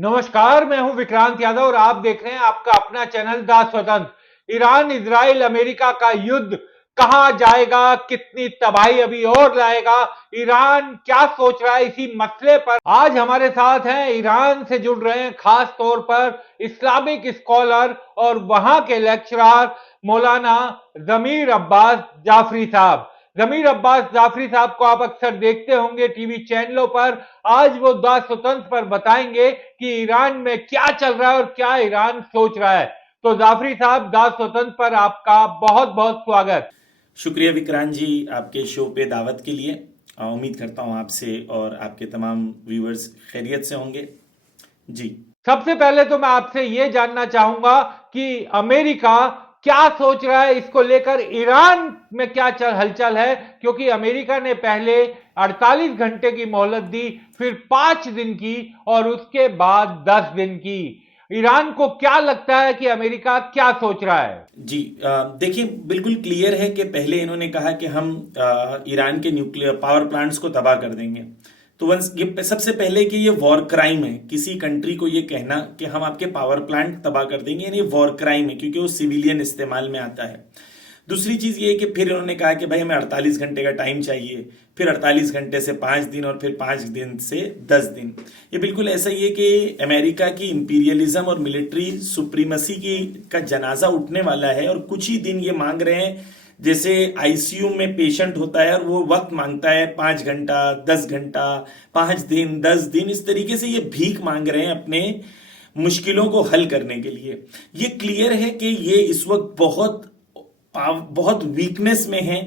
नमस्कार, मैं हूं विक्रांत यादव और आप देख रहे हैं आपका अपना चैनल द स्वतंत्र। ईरान इजराइल अमेरिका का युद्ध कहां जाएगा, कितनी तबाही अभी और लाएगा, ईरान क्या सोच रहा है, इसी मसले पर आज हमारे साथ हैं ईरान से जुड़ रहे हैं खास तौर पर इस्लामिक स्कॉलर और वहां के लेक्चरर मौलाना जमीर अब्बास जाफरी साहब। जमीर अब्बास जाफरी साहब को आप अक्सर देखते होंगे टीवी चैनलों पर। आज वो द स्वतंत्र पर बताएंगे कि ईरान में क्या चल रहा है और क्या ईरान सोच रहा है। तो जाफरी साहब, द स्वतंत्र पर आपका बहुत बहुत स्वागत। शुक्रिया विक्रांत जी, आपके शो पे दावत के लिए। उम्मीद करता हूँ आपसे और आपके तमाम व्यूअर्स खैरियत से होंगे जी। सबसे पहले तो मैं आपसे यह जानना चाहूंगा कि अमेरिका क्या सोच रहा है इसको लेकर, ईरान में क्या हलचल है, क्योंकि अमेरिका ने पहले 48 घंटे की मोहलत दी, फिर 5 दिन की और उसके बाद 10 दिन की। ईरान को क्या लगता है कि अमेरिका क्या सोच रहा है? जी, देखिए, बिल्कुल क्लियर है कि पहले इन्होंने कहा कि हम ईरान के न्यूक्लियर पावर प्लांट्स को तबाह कर देंगे। तो वंस ये सबसे पहले कि ये वॉर क्राइम है किसी कंट्री को ये कहना कि हम आपके पावर प्लांट तबाह कर देंगे, यानी वॉर क्राइम है क्योंकि वो सिविलियन इस्तेमाल में आता है। दूसरी चीज ये है कि फिर उन्होंने कहा कि भाई हमें 48 घंटे का टाइम चाहिए, फिर 48 घंटे से 5 दिन और फिर 5 दिन से 10 दिन। ये बिल्कुल ऐसा ही है कि अमेरिका की इंपीरियलिज्म और मिलिट्री सुप्रीमसी की का जनाजा उठने वाला है और कुछ ही दिन ये मांग रहे हैं। जैसे आईसीयू में पेशेंट होता है और वो वक्त मांगता है 5 घंटा, 10 घंटा, 5 दिन, 10 दिन, इस तरीके से ये भीख मांग रहे हैं अपने मुश्किलों को हल करने के लिए। ये क्लियर है कि ये इस वक्त बहुत वीकनेस में है।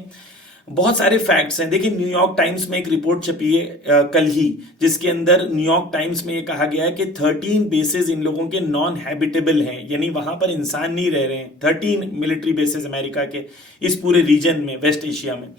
बहुत सारे फैक्ट्स हैं। देखिए, न्यूयॉर्क टाइम्स में एक रिपोर्ट छपी है कल ही, जिसके अंदर न्यूयॉर्क टाइम्स में ये कहा गया है कि 13 बेसेस इन लोगों के नॉन हैबिटेबल हैं, यानी वहां पर इंसान नहीं रह रहे हैं। 13 मिलिट्री बेसेस अमेरिका के इस पूरे रीजन में, वेस्ट एशिया में।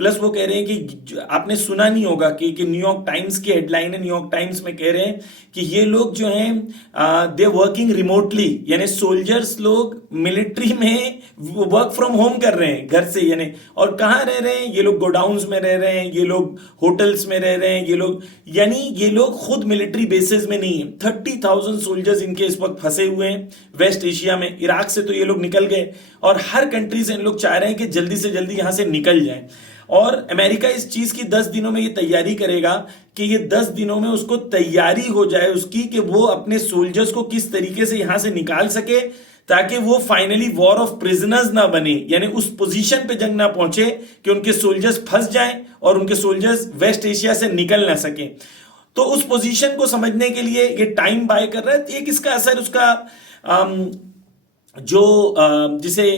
प्लस वो कह रहे हैं कि आपने सुना नहीं होगा कि न्यूयॉर्क टाइम्स की हेडलाइन है, न्यूयॉर्क टाइम्स में कह रहे हैं कि ये लोग जो हैं दे वर्किंग रिमोटली, यानी सोल्जर्स लोग मिलिट्री में वर्क फ्रॉम होम कर रहे हैं घर से, यानी और कहाँ रह रहे हैं ये लोग? गोडाउन्स में रह रहे हैं, ये लोग होटल्स में रह रहे हैं, ये लोग, यानी ये लोग खुद मिलिट्री बेसिस में नहीं है। 30,000 सोल्जर्स इनके इस वक्त फंसे हुए हैं वेस्ट एशिया में। इराक से तो ये लोग निकल गए और हर कंट्री से इन लोग चाह रहे हैं कि जल्दी से जल्दी यहां से निकल जाए। और अमेरिका इस चीज की 10 दिनों में ये तैयारी करेगा कि ये 10 दिनों में उसको तैयारी हो जाए उसकी कि वो अपने सोल्जर्स को किस तरीके से यहां से निकाल सके, ताकि वो फाइनली वॉर ऑफ प्रिजनर्स ना बने, यानी उस पोजीशन पे जंग ना पहुंचे कि उनके सोल्जर्स फंस जाएं और उनके सोल्जर्स वेस्ट एशिया से निकल ना सके। तो उस पोजीशन को समझने के लिए ये टाइम बाय कर रहा है। एक इसका असर उसका जो जिसे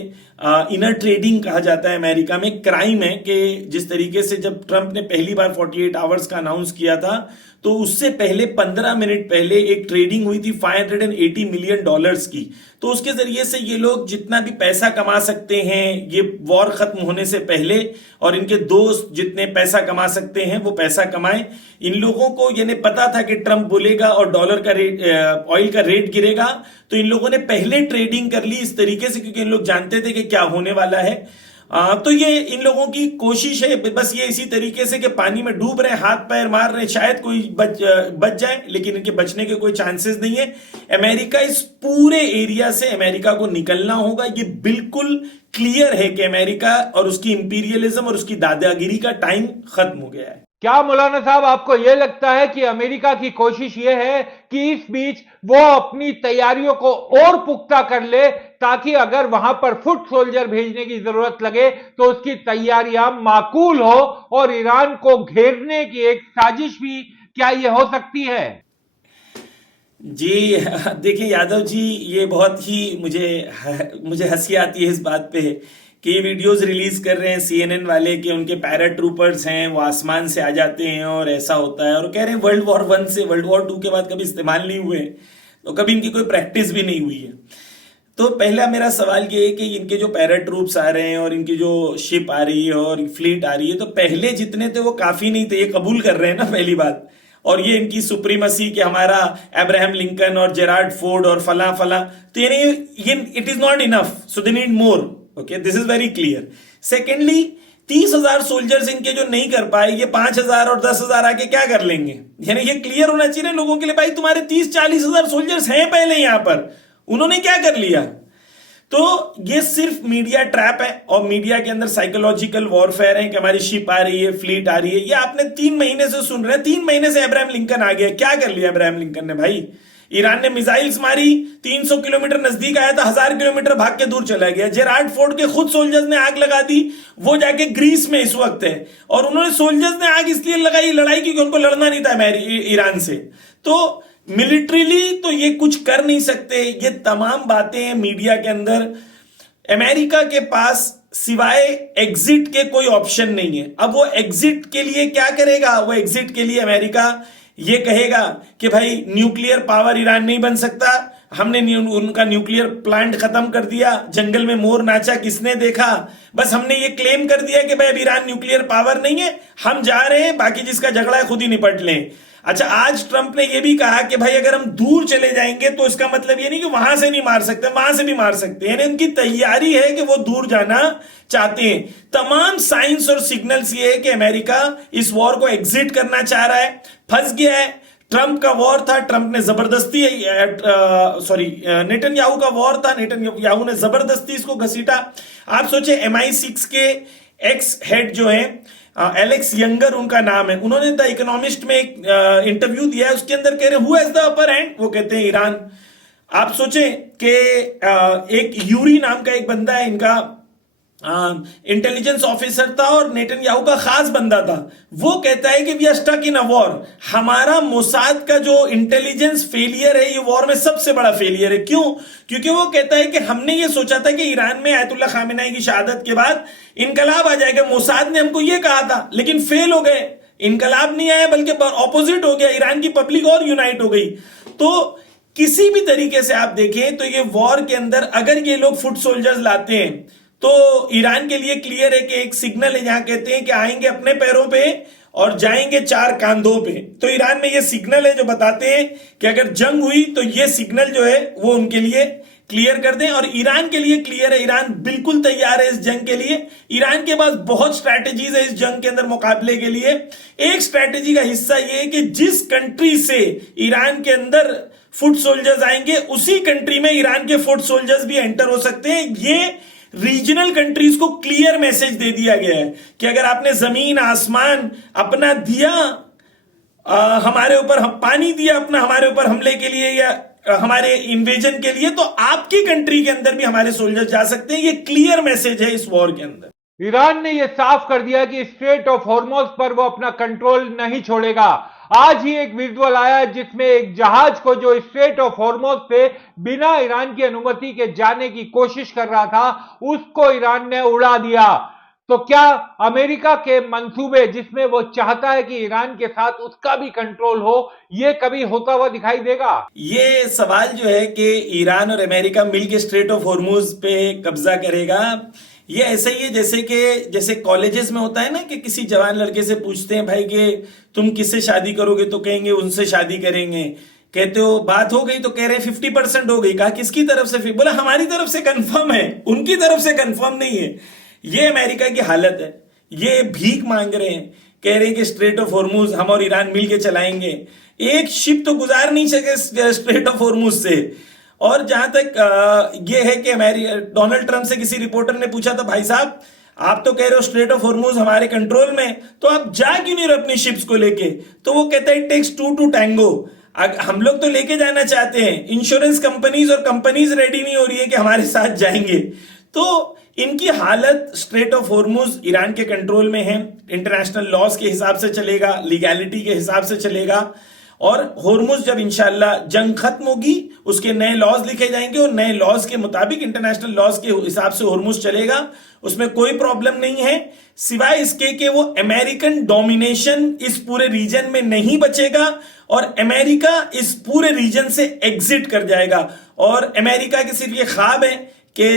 इनर ट्रेडिंग कहा जाता है अमेरिका में, क्राइम है कि जिस तरीके से जब ट्रंप ने पहली बार 48 आवर्स का अनाउंस किया था, तो उससे पहले 15 मिनट पहले एक ट्रेडिंग हुई थी $580 मिलियन की। तो उसके जरिए से ये लोग जितना भी पैसा कमा सकते हैं ये वॉर खत्म होने से पहले, और इनके दोस्त जितने पैसा कमा सकते हैं वो पैसा कमाएं। इन लोगों को ये पता था कि ट्रंप बोलेगा और डॉलर का रेट, ऑयल का रेट गिरेगा, तो इन लोगों ने पहले ट्रेडिंग कर ली इस तरीके से, क्योंकि इन लोग जानते थे कि क्या होने वाला है। तो ये इन लोगों की कोशिश है, बस ये इसी तरीके से कि पानी में डूब रहे, हाथ पैर मार रहे, शायद कोई बच जाए, लेकिन इनके बचने के कोई चांसेस नहीं है। अमेरिका इस पूरे एरिया से अमेरिका को निकलना होगा। ये बिल्कुल क्लियर है कि अमेरिका और उसकी इंपीरियलिज्म और उसकी दादागिरी का टाइम खत्म हो गया है। क्या मौलाना साहब आपको यह लगता है कि अमेरिका की कोशिश यह है कि इस बीच वो अपनी तैयारियों को और पुख्ता कर ले, ताकि अगर वहां पर फुट सोल्जर भेजने की जरूरत लगे तो उसकी तैयारियां माकूल हो और ईरान को घेरने की एक साजिश भी क्या ये हो सकती है? जी, देखिए यादव जी, ये बहुत ही मुझे हंसी आती है इस बात पे कि ये वीडियोस रिलीज कर रहे हैं सीएनएन वाले कि उनके पैरा ट्रूपर्स हैं वो आसमान से आ जाते हैं और ऐसा होता है, और कह रहे हैं वर्ल्ड वॉर 1 से वर्ल्ड वॉर 2 के बाद कभी इस्तेमाल नहीं हुए, तो कभी इनकी कोई प्रैक्टिस भी नहीं हुई है। तो पहला मेरा सवाल ये है कि इनके जो पैरा ट्रूप्स आ रहे हैं और इनकी जो शिप आ रही है और फ्लीट आ रही है, तो पहले जितने थे वो काफी नहीं थे, ये कबूल कर रहे हैं ना पहली बात। और ये इनकी सुप्रीमसी कि हमारा अब्राहम लिंकन और जेरार्ड फोर्ड और फला फला, तो ये it is not enough, so they need more. Okay, this is very clear. Secondly, 30,000 soldiers इनके जो नहीं कर पाए, ये 5,000 और 10,000 आके क्या कर लेंगे? यानी ये क्लियर होना चाहिए ना लोगों के लिए, भाई तुम्हारे 30-40,000 सोल्जर्स हैं पहले यहां पर, उन्होंने क्या कर लिया? तो ये सिर्फ मीडिया ट्रैप है, और मीडिया के अंदर साइकोलॉजिकल वॉरफेयर है कि हमारी शिप आ रही है, फ्लीट आ रही है। ये आपने 3 महीने से सुन रहे हैं, 3 महीने से अब्राहम लिंकन आ गया, क्या कर लिया अब्राहम लिंकन ने भाई? ईरान ने मिसाइल्स मारी, 300 किलोमीटर नजदीक आया था, 1000 किलोमीटर भाग के दूर चला गया। जेरार्ड फोर्ट के खुद सोल्जर्स ने आग लगा दी, वो जाके ग्रीस में इस वक्त है, और उन्होंने सोल्जर्स ने आग इसलिए लगाई लड़ाई क्योंकि उनको लड़ना नहीं था ईरान से। तो मिलिट्रीली तो ये कुछ कर नहीं सकते। ये तमाम बातें मीडिया के अंदर, अमेरिका के पास सिवाय एग्जिट के कोई ऑप्शन नहीं है। अब वो एग्जिट के लिए क्या करेगा? वो एग्जिट के लिए अमेरिका ये कहेगा कि भाई न्यूक्लियर पावर ईरान नहीं बन सकता, हमने उनका न्यूक्लियर प्लांट खत्म कर दिया, जंगल में मोर नाचा किसने देखा, बस हमने ये क्लेम कर दिया कि भाई अब ईरान न्यूक्लियर पावर नहीं है, हम जा रहे हैं, बाकी जिसका झगड़ा है खुद ही निपट लें। अच्छा, आज ट्रंप ने यह भी कहा कि भाई अगर हम दूर चले जाएंगे तो इसका मतलब ये नहीं कि वहां से नहीं मार सकते, वहां से भी मार सकते हैं। यानी उनकी तैयारी है कि वो दूर जाना चाहते हैं। तमाम साइंस और सिग्नल्स ये है कि अमेरिका इस वॉर को एग्जिट करना चाह रहा है, फंस गया है। ट्रंप का वॉर था, ट्रंप ने जबरदस्ती नेतन्याहू का वॉर था, नेतन्याहू ने जबरदस्ती इसको घसीटा। आप सोचे MI6 के एक्स हेड जो है एलेक्स यंगर उनका नाम है, उन्होंने द इकोनॉमिस्ट में एक इंटरव्यू दिया है, उसके अंदर कह रहे who has the upper hand, वो कहते हैं ईरान। आप सोचें कि एक यूरी नाम का एक बंदा है इनका, इंटेलिजेंस ऑफिसर था और नेतन्याहू का खास बंदा था, वो कहता है कि we are stuck in a war. हमारा मोसाद का जो इंटेलिजेंस फेलियर है, ये वॉर में सबसे बड़ा फेलियर है। क्यों? क्योंकि वो कहता है कि हमने ये सोचा था कि ईरान में आयतुल्लाह खामेनेई की शहादत के बाद इनकलाब आ जाएगा, मोसाद ने हमको ये कहा था, लेकिन फेल हो गए। इनकलाब नहीं आया बल्कि ऑपोजिट हो गया, ईरान की पब्लिक और यूनाइट हो गई। तो किसी भी तरीके से आप देखें तो ये वॉर के अंदर अगर ये लोग फुट सोल्जर्स लाते हैं तो ईरान के लिए क्लियर है कि एक सिग्नल है, जहां कहते हैं कि आएंगे अपने पैरों पे और जाएंगे 4 कांधों पे। तो ईरान में ये सिग्नल है जो बताते हैं कि अगर जंग हुई तो ये सिग्नल जो है वो उनके लिए क्लियर कर दें, और ईरान के लिए क्लियर है, ईरान बिल्कुल तैयार है इस जंग के लिए। ईरान के पास बहुत स्ट्रैटेजीज है इस जंग के अंदर मुकाबले के लिए। एक स्ट्रैटेजी का हिस्सा ये है कि जिस कंट्री से ईरान के अंदर फुट सोल्जर्स आएंगे उसी कंट्री में ईरान के फुट सोल्जर्स भी एंटर हो सकते हैं। ये रीजनल कंट्रीज को क्लियर मैसेज दे दिया गया है कि अगर आपने जमीन आसमान अपना दिया, हमारे ऊपर पानी दिया अपना हमारे ऊपर हमले के लिए या हमारे इन्वेजन के लिए, तो आपकी कंट्री के अंदर भी हमारे सोल्जर जा सकते हैं। ये क्लियर मैसेज है इस वॉर के अंदर। ईरान ने यह साफ कर दिया कि स्ट्रेट ऑफ हॉर्मुज पर वो अपना कंट्रोल नहीं छोड़ेगा। आज ही एक विजुअल आया जिसमें एक जहाज को जो स्ट्रेट ऑफ हॉर्मुज से बिना ईरान की अनुमति के जाने की कोशिश कर रहा था, उसको ईरान ने उड़ा दिया। तो क्या अमेरिका के मंसूबे जिसमें वो चाहता है कि ईरान के साथ उसका भी कंट्रोल हो, ये कभी होता हुआ दिखाई देगा? ये सवाल जो है कि ईरान और अमेरिका मिलकर स्ट्रेट ऑफ हॉर्मुज पे कब्जा करेगा, ये ऐसे ही है जैसे कॉलेजेस में होता है ना कि किसी जवान लड़के से पूछते हैं भाई कि तुम किससे शादी करोगे, तो कहेंगे उनसे शादी करेंगे। कहते हो बात हो गई तो कह रहे 50% हो गई। कहा किसकी तरफ से? बोला हमारी तरफ से कंफर्म है, उनकी तरफ से कंफर्म नहीं है। ये अमेरिका की हालत है। ये भीख मांग रहे हैं, कह रहे हैं कि स्ट्रेट ऑफ हॉर्मुज हम और ईरान मिलके चलाएंगे। एक शिप तो गुजार नहीं सके स्ट्रेट ऑफ हॉर्मुज से। और जहां तक ये है कि डोनाल्ड ट्रंप से किसी रिपोर्टर ने पूछा था, भाई साहब आप तो कह रहे हो स्ट्रेट ऑफ हॉर्मुज हमारे कंट्रोल में, तो आप जा क्यों नहीं रहे अपनी शिप्स को लेके? तो वो कहता है इट टेक्स 2 to tango। हम लोग तो लेके जाना चाहते हैं, इंश्योरेंस कंपनीज और कंपनीज रेडी नहीं हो रही है कि हमारे साथ जाएंगे। तो इनकी हालत स्ट्रेट ऑफ हॉर्मुज ईरान के कंट्रोल में है, इंटरनेशनल लॉज के हिसाब से चलेगा, लीगैलिटी के हिसाब से चलेगा। और हॉर्मुज जब इंशाल्लाह जंग खत्म होगी उसके नए लॉज लिखे जाएंगे और नए लॉज के मुताबिक इंटरनेशनल लॉज के हिसाब से हॉर्मुज चलेगा, उसमें कोई प्रॉब्लम नहीं है। सिवाय इसके कि वो अमेरिकन डोमिनेशन इस पूरे रीजन में नहीं बचेगा और अमेरिका इस पूरे रीजन से एग्जिट कर जाएगा। और अमेरिका के सिर्फ ये ख्वाब है कि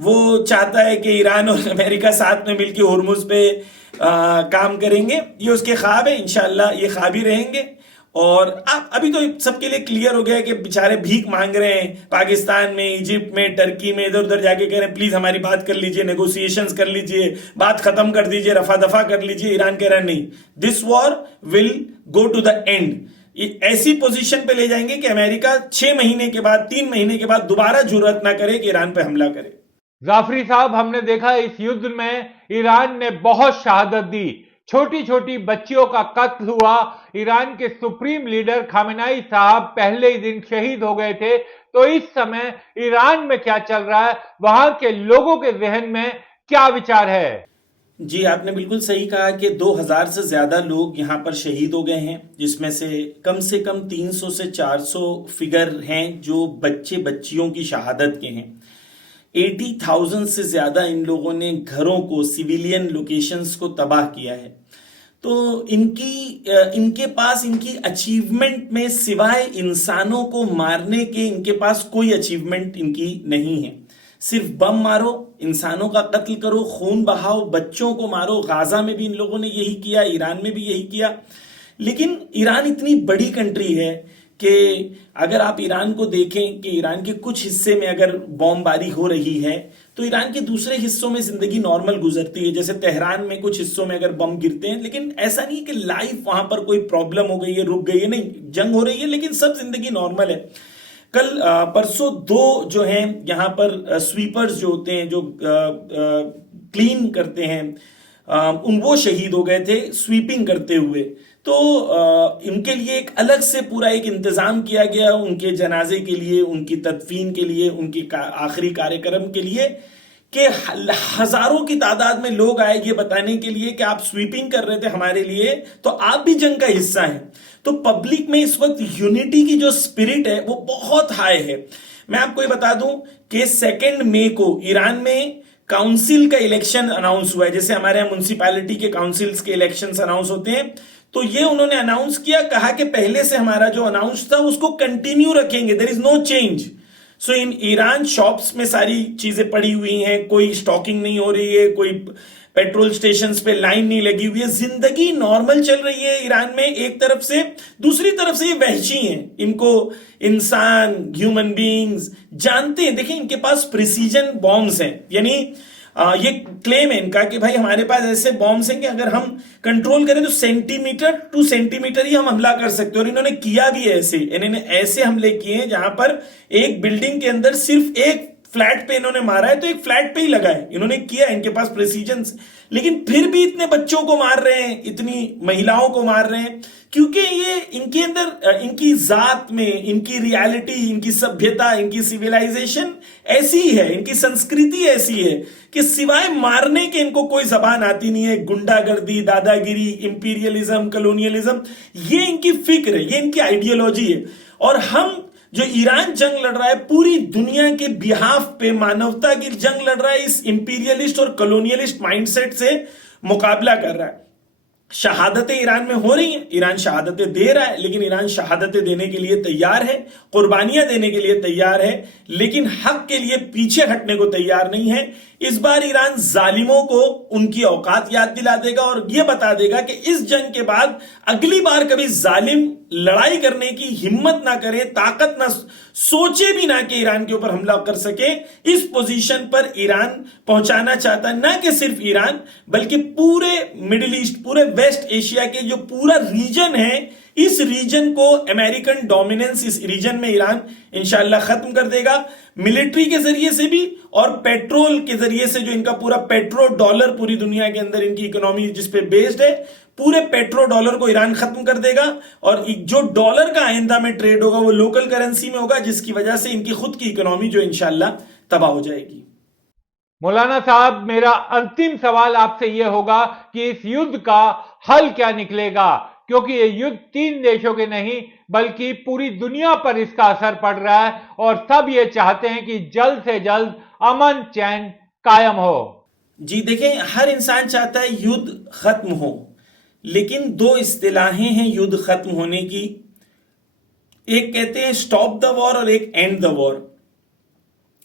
वो चाहता है कि ईरान और अमेरिका साथ में मिलकर हॉर्मुज पे काम करेंगे, ये उसके ख्वाब है। इंशाल्लाह ये ख्वाब ही रहेंगे और अभी तो सबके लिए क्लियर हो गया है कि बेचारे भीख मांग रहे हैं पाकिस्तान में, इजिप्ट में, टर्की में, इधर उधर जाके कह रहे हैं प्लीज हमारी बात कर लीजिए, नेगोशिएशंस कर लीजिए, बात खत्म कर दीजिए, रफा दफा कर लीजिए। ईरान कह रहा है नहीं, this war will go to the end. ऐसी पोजीशन पे ले जाएंगे कि अमेरिका 6 महीने के बाद, 3 महीने के बाद दोबारा जुर्रत ना करे कि ईरान पे हमला करे। जाफरी साहब, हमने देखा इस युद्ध में ईरान ने बहुत शहादत दी, छोटी छोटी बच्चियों का कत्ल हुआ। ईरान के सुप्रीम लीडर खामेनेई साहब पहले ही दिन शहीद हो गए थे। तो इस समय ईरान में क्या चल रहा है, वहां के लोगों के जहन में क्या विचार है? जी, आपने बिल्कुल सही कहा कि 2000 से ज्यादा लोग यहाँ पर शहीद हो गए हैं, जिसमें से कम 300 से 400 फिगर हैं जो बच्चे बच्चियों की शहादत के हैं। 80,000 से ज्यादा इन लोगों ने घरों को, सिविलियन लोकेशंस को तबाह किया है। तो इनके पास इनकी अचीवमेंट में सिवाय इंसानों को मारने के इनके पास कोई अचीवमेंट इनकी नहीं है। सिर्फ बम मारो, इंसानों का कत्ल करो, खून बहाओ, बच्चों को मारो। गाजा में भी इन लोगों ने यही किया, ईरान में भी यही किया। लेकिन ईरान इतनी बड़ी कंट्री है कि अगर आप ईरान को देखें कि ईरान के कुछ हिस्से में अगर बमबारी हो रही है तो ईरान के दूसरे हिस्सों में जिंदगी नॉर्मल गुजरती है। जैसे तेहरान में कुछ हिस्सों में अगर बम गिरते हैं, लेकिन ऐसा नहीं कि लाइफ वहां पर कोई प्रॉब्लम हो गई है, रुक गई है, नहीं, जंग हो रही है लेकिन सब जिंदगी नॉर्मल है। कल परसों 2 जो हैं यहाँ पर स्वीपर्स जो होते हैं, जो क्लीन करते हैं, वो शहीद हो गए थे स्वीपिंग करते हुए। तो इनके लिए एक अलग से पूरा एक इंतजाम किया गया, उनके जनाजे के लिए, उनकी तदफीन के लिए, उनकी आखिरी कार्यक्रम के लिए, कि हजारों की तादाद में लोग आए ये बताने के लिए कि आप स्वीपिंग कर रहे थे हमारे लिए, तो आप भी जंग का हिस्सा हैं। तो पब्लिक में इस वक्त यूनिटी की जो स्पिरिट है वो बहुत हाई है। मैं आपको ये बता दूं कि 2 मई को ईरान में काउंसिल का इलेक्शन अनाउंस हुआ है। जैसे हमारे यहाँ म्युनिसिपैलिटी के काउंसिल्स के इलेक्शंस अनाउंस होते हैं, तो ये उन्होंने अनाउंस किया, कहा कि पहले से हमारा जो अनाउंस था उसको कंटिन्यू रखेंगे, there is no change. So in Iran shops में सारी चीजें पड़ी हुई हैं, कोई स्टॉकिंग नहीं हो रही है, कोई पेट्रोल स्टेशन पे लाइन नहीं लगी हुई है, जिंदगी नॉर्मल चल रही है ईरान में एक तरफ से। दूसरी तरफ से ये वहशी हैं, इनको इंसान, ह्यूमन बींग्स जानते हैं। देखिए इनके पास प्रिसीजन बॉम्ब्स हैं, यानी ये क्लेम है इनका कि भाई हमारे पास ऐसे बॉम्ब्स हैं कि अगर हम कंट्रोल करें तो सेंटीमीटर टू सेंटीमीटर ही हम हमला कर सकते हैं। और इन्होंने किया भी ऐसे, इन्होंने ऐसे हमले किए हैं जहां पर एक बिल्डिंग के अंदर सिर्फ एक फ्लैट पे इन्होंने मारा है तो एक फ्लैट पे ही लगा है, इन्होंने किया, इनके पास प्रिसीजन। लेकिन फिर भी इतने बच्चों को मार रहे हैं, इतनी महिलाओं को मार रहे हैं, क्योंकि ये इनके अंदर, इनकी जात में, इनकी रियलिटी, इनकी सभ्यता, इनकी सिविलाइजेशन ऐसी ही है, इनकी संस्कृति ऐसी है कि सिवाय मारने के इनको कोई जबान आती नहीं है। गुंडागर्दी, दादागिरी, इंपीरियलिज्म, कॉलोनियलिज्म, ये इनकी फिक्र है, ये इनकी आइडियोलॉजी है। और हम जो ईरान जंग लड़ रहा है पूरी दुनिया के बिहाफ पे, मानवता की जंग लड़ रहा है, इस इंपीरियलिस्ट और कॉलोनियलिस्ट माइंडसेट से मुकाबला कर रहा है। शहादतें ईरान में हो रही हैं, ईरान शहादतें दे रहा है, लेकिन ईरान शहादतें देने के लिए तैयार है, कुर्बानियां देने के लिए तैयार है, लेकिन हक के लिए पीछे हटने को तैयार नहीं है। इस बार ईरान जालिमों को उनकी औकात याद दिला देगा और यह बता देगा कि इस जंग के बाद अगली बार कभी जालिम लड़ाई करने की हिम्मत ना करे, ताकत ना सोचे भी ना कि ईरान के ऊपर हमला कर सके। इस पोजीशन पर ईरान पहुंचाना चाहता है, ना कि सिर्फ ईरान बल्कि पूरे मिडिल ईस्ट, पूरे वेस्ट एशिया के जो पूरा रीजन है, इस रीजन को अमेरिकन डोमिनेंस इस रीजन में ईरान इंशाल्लाह खत्म कर देगा, मिलिट्री के जरिए से भी और पेट्रोल के जरिए से। जो इनका पूरा पेट्रो डॉलर पूरी दुनिया के अंदर इनकी इकोनॉमी जिस पे बेस्ड है, पूरे पेट्रो डॉलर को ईरान खत्म कर देगा और जो डॉलर का आइंदा में ट्रेड होगा वो लोकल करेंसी में होगा, जिसकी वजह से इनकी खुद की इकोनॉमी जो इंशाल्लाह तबाह हो जाएगी। मौलाना साहब, मेरा अंतिम सवाल आपसे यह होगा कि इस युद्ध का हल क्या निकलेगा, क्योंकि ये युद्ध 3 देशों के नहीं बल्कि पूरी दुनिया पर इसका असर पड़ रहा है और सब ये चाहते हैं कि जल्द से जल्द अमन चैन कायम हो। जी देखें, हर इंसान चाहता है युद्ध खत्म हो, लेकिन 2 इस्तिलाहें हैं युद्ध खत्म होने की। एक कहते हैं स्टॉप द वॉर और एक एंड द वॉर।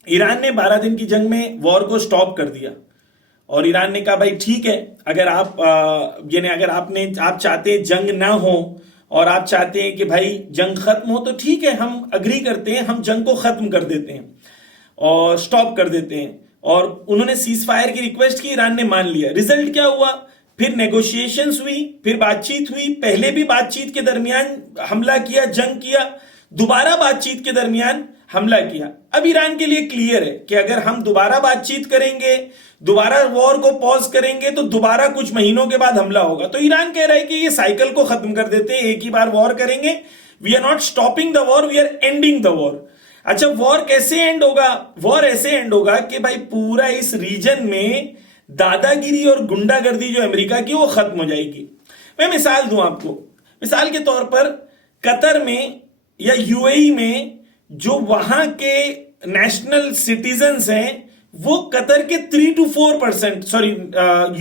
ईरान ने 12 दिन की जंग में वॉर को स्टॉप कर दिया और ईरान ने कहा भाई ठीक है, अगर आप चाहते जंग ना हो और आप चाहते हैं कि भाई जंग खत्म हो, तो ठीक है, हम अग्री करते हैं, हम जंग को खत्म कर देते हैं और स्टॉप कर देते हैं। और उन्होंने सीज फायर की रिक्वेस्ट की, ईरान ने मान लिया। रिजल्ट क्या हुआ? फिर नेगोशिएशंस हुई, फिर बातचीत हुई। पहले भी बातचीत के दरमियान हमला किया, जंग किया, दोबारा बातचीत के दरमियान हमला किया। अब ईरान के लिए क्लियर है कि अगर हम दोबारा बातचीत करेंगे, दोबारा वॉर को पॉज करेंगे, तो दोबारा कुछ महीनों के बाद हमला होगा। तो ईरान कह रहा है कि ये साइकिल को खत्म कर देते हैं, एक ही बार वॉर करेंगे। We are not stopping the war, we are ending the war. अच्छा, वॉर कैसे एंड होगा? वॉर ऐसे एंड होगा कि भाई पूरा इस रीजन में दादागिरी और गुंडागर्दी जो अमेरिका की, वो खत्म हो जाएगी। मैं मिसाल दूं आपको। मिसाल के तौर पर कतर में या यूएई में जो वहां के नेशनल सिटीजन्स हैं, वो कतर के 3 to 4%, सॉरी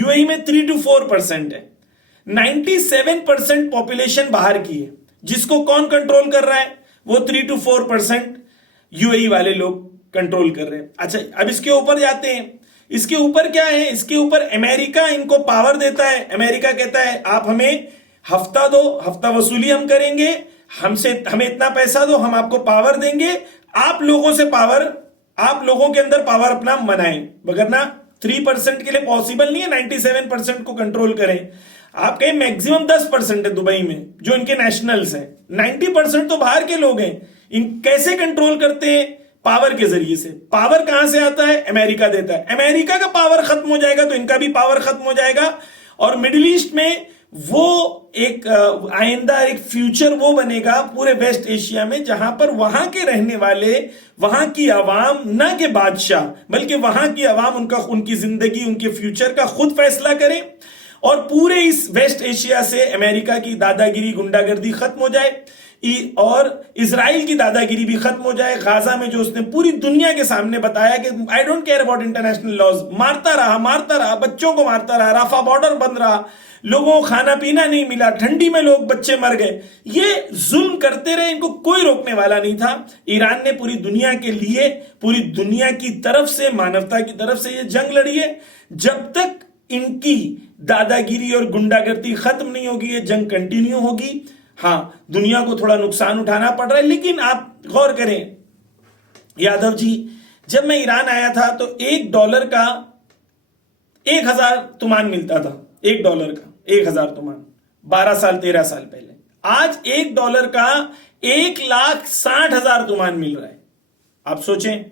यूएई में 3 to 4% है। 97% पॉपुलेशन बाहर की है। जिसको कौन कंट्रोल कर रहा है? वो 3 to 4% यूएई वाले लोग कंट्रोल कर रहे हैं। अच्छा, अब इसके ऊपर जाते हैं। इसके ऊपर क्या है? इसके ऊपर अमेरिका इनको पावर देता है। अमेरिका कहता है आप हमें हफ्ता दो, हफ्ता वसूली हम करेंगे, हमें इतना पैसा दो, हम आपको पावर देंगे, आप लोगों से पावर, आप लोगों के अंदर पावर अपना मनाएं। वगरना 3% के लिए पॉसिबल नहीं है 97% को कंट्रोल करें। आप कहें मैक्सिमम 10% है दुबई में जो इनके नेशनल्स हैं, 90% तो बाहर के लोग हैं। इन कैसे कंट्रोल करते हैं? पावर के जरिए से। पावर कहां से आता है? अमेरिका देता है। अमेरिका का पावर खत्म हो जाएगा तो इनका भी पावर खत्म हो जाएगा। और मिडिल ईस्ट में वो एक आइंदा एक फ्यूचर वो बनेगा पूरे वेस्ट एशिया में, जहां पर वहां के रहने वाले, वहां की आवाम, न के बादशाह बल्कि वहां की आवाम उनकी जिंदगी, उनके फ्यूचर का खुद फैसला करे। और पूरे इस वेस्ट एशिया से अमेरिका की दादागिरी, गुंडागर्दी खत्म हो जाए और इजराइल की दादागिरी भी खत्म हो जाए। गाजा में जो उसने पूरी दुनिया के सामने बताया कि I don't care about international laws, मारता रहा, बच्चों को मारता रहा, राफा बॉर्डर बंद रहा, लोगों को खाना पीना नहीं मिला, ठंडी में लोग बच्चे मर गए, ये जुल्म करते रहे, इनको कोई रोकने वाला नहीं था। ईरान ने पूरी दुनिया के लिए, पूरी दुनिया की तरफ से, मानवता की तरफ से ये जंग लड़ी है। जब तक इनकी दादागिरी और गुंडागर्दी खत्म नहीं होगी, ये जंग कंटिन्यू होगी। हां, दुनिया को थोड़ा नुकसान उठाना पड़ रहा है, लेकिन आप गौर करें यादव जी, जब मैं ईरान आया था तो $1 का 1000 तुमान मिलता था। $1 का 1000 तुमान 12 साल 13 साल पहले। आज $1 का 1,60,000 तुमान मिल रहा है। आप सोचें,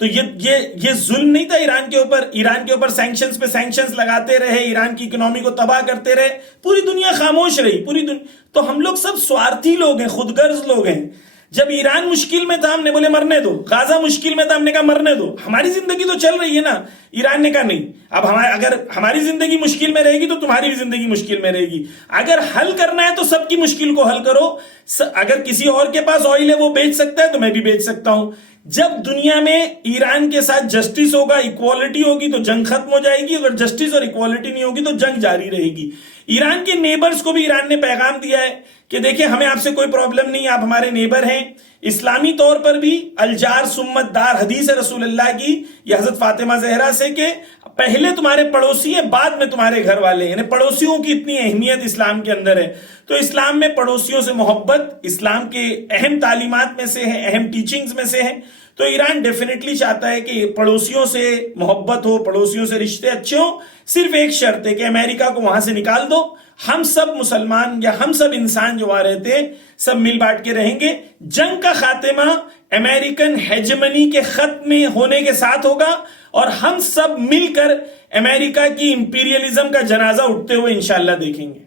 तो ये जुल्म नहीं था ईरान के ऊपर? ईरान के ऊपर सैंक्शंस पे सैंक्शंस लगाते रहे, ईरान की इकोनॉमी को तबाह करते रहे, पूरी दुनिया खामोश रही, पूरी दुनिया। तो हम लोग सब स्वार्थी लोग हैं, खुदगर्ज लोग हैं। जब ईरान मुश्किल में था हमने बोले मरने दो, गाजा मुश्किल में था हमने कहा मरने दो, हमारी जिंदगी तो चल रही है ना। ईरान ने कहा नहीं, अब अगर हमारी जिंदगी मुश्किल में रहेगी तो तुम्हारी भी जिंदगी मुश्किल में रहेगी। अगर हल करना है तो सबकी मुश्किल को हल करो। अगर किसी और के पास ऑयल है वो बेच सकता है तो मैं भी बेच सकता हूं। जब दुनिया में ईरान के साथ जस्टिस होगा, इक्वालिटी होगी, तो जंग खत्म हो जाएगी। अगर जस्टिस और इक्वालिटी नहीं होगी तो जंग जारी रहेगी। ईरान के नेबर्स को भी ईरान ने पैगाम दिया है कि देखिए हमें आपसे कोई प्रॉब्लम नहीं, आप हमारे नेबर हैं। इस्लामी तौर पर भी अलजार सुम्मत दार हदीस है रसूलुल्लाह की, यह हजरत फातिमा जहरा से, कि पहले तुम्हारे पड़ोसी है, बाद में तुम्हारे घर वाले। यानी पड़ोसियों की इतनी अहमियत इस्लाम के अंदर है। तो इस्लाम में पड़ोसियों से मोहब्बत इस्लाम के अहम तालीमात में से है, अहम टीचिंग्स में से है। तो ईरान डेफिनेटली चाहता है कि पड़ोसियों से मोहब्बत हो, पड़ोसियों से रिश्ते अच्छे हो। सिर्फ एक शर्त है कि अमेरिका को वहां से निकाल दो, हम सब मुसलमान या हम सब इंसान जो वहां रहते हैं सब मिल बांट के रहेंगे। जंग का खात्मा अमेरिकन हेजेमनी के खत्म होने के साथ होगा और हम सब मिलकर अमेरिका की इंपीरियलिज्म का जनाजा उठते हुए इंशाल्लाह देखेंगे।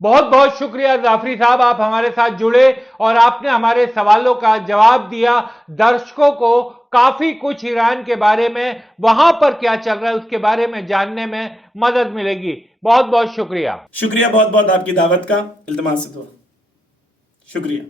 बहुत बहुत शुक्रिया जाफरी साहब, आप हमारे साथ जुड़े और आपने हमारे सवालों का जवाब दिया। दर्शकों को काफी कुछ ईरान के बारे में, वहां पर क्या चल रहा है उसके बारे में जानने में मदद मिलेगी। बहुत बहुत शुक्रिया। शुक्रिया बहुत बहुत आपकी दावत का, इल्तिमास से दुआ। शुक्रिया।